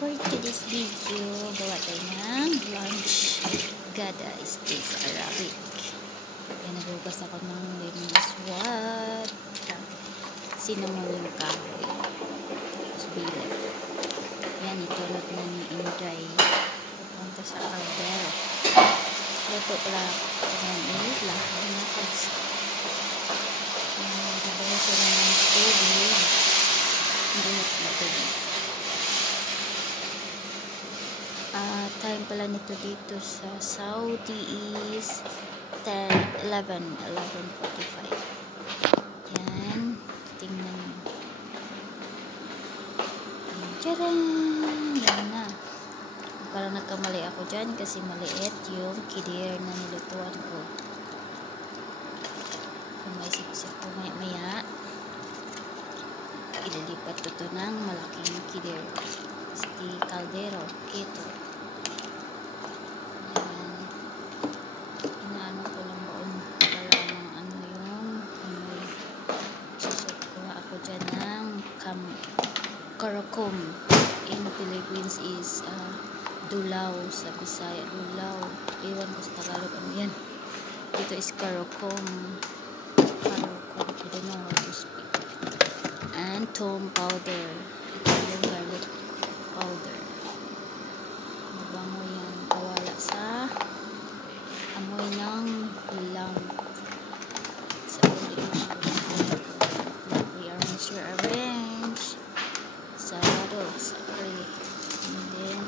For today's video, gawa tayo ng lunch. Gada is this Arabic. Kaya naghugas ako ng lemon swat. Cinnamon yung kahoy. Tapos bilip. Yan, itulog na ni Inday. Pupunta sa caldero. Luto pala. Yan, ilit lang. Nakabs. Nabawa sila ng tubig. Init na tubig. Time pala nito dito sa Saudi is 11:45. Yan, tingnan nyo. Tcharan! Yan na. Parang nagkamali ako dyan kasi maliit yung kidir na nilutuan ko. Kung may sip-sip ko maya-maya, ililipat ko ito ng malaking kidir. Di caldero, keto. Inaano ko lang baon para ng ano yung amoy. Susukuha ako dyan ng karakom. In Philippines is dulaw, sa Bisaya dulaw. Iwan ko sa Tagalog ano yan. Dito is karakom. Karakom, I don't know how to speak. And tom powder. Ito yung garlic powder. Mabango yan. Kawala sa amoy ng lamp. Sa rearrange. Sarado. Sakri. And then,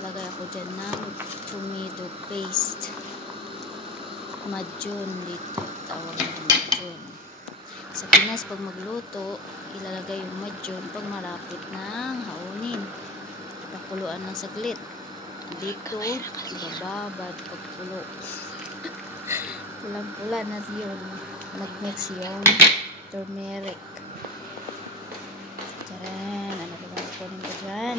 lagay ako dyan ng tomato paste. Madjon dito. Tawag ng madjon. Sa Pinas, pag magluto, ilalagay yung madjon pag malapit ng haunin. Pakuluan ng saglit. Dito, ibababad pagpulo. Pulang-pula na yun. Mag-mix yung turmeric. Tcharan! Ano ba ba ako nito dyan?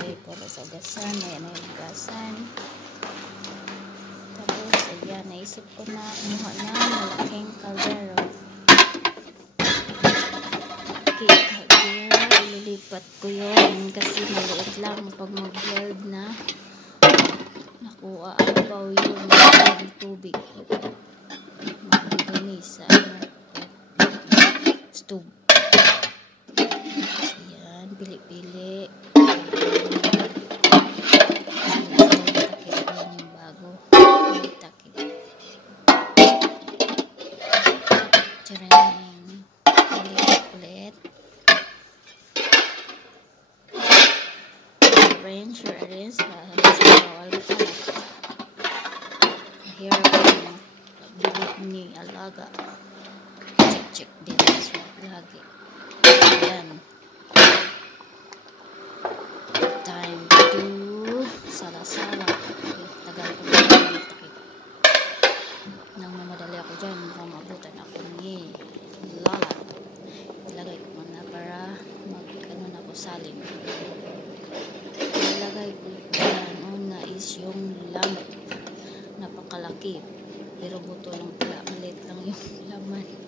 Okay, puro sa ugasan. Ayan na yung ugasan. Tapos, ayan, naisip ko na kumuha ng malaking kaldero. Okay, kaldero. Ililipat ko yun kasi maliit lang pag mag-boiled na. Nakuha ang baw yun ng tubig. Maglinis sa stove. Ayan, pili-pili. Takip yan yung bago. Takip. Tcharan. Ulit. Arrange. Bawal ko pala. Mahirap yung bilit ni alaga. Check din. Lagi. Ayan. Time to sala-sala. Tagal ko na takip. Nang mamadali ako dyan, mukhang mabutan ako ni Lala. Ilagay ko muna para mag-ano na ko salin. Ilagay ko dyan. Una is yung lamp. Napakalaki. Pero buto lang pala. Maliit lang yung laman.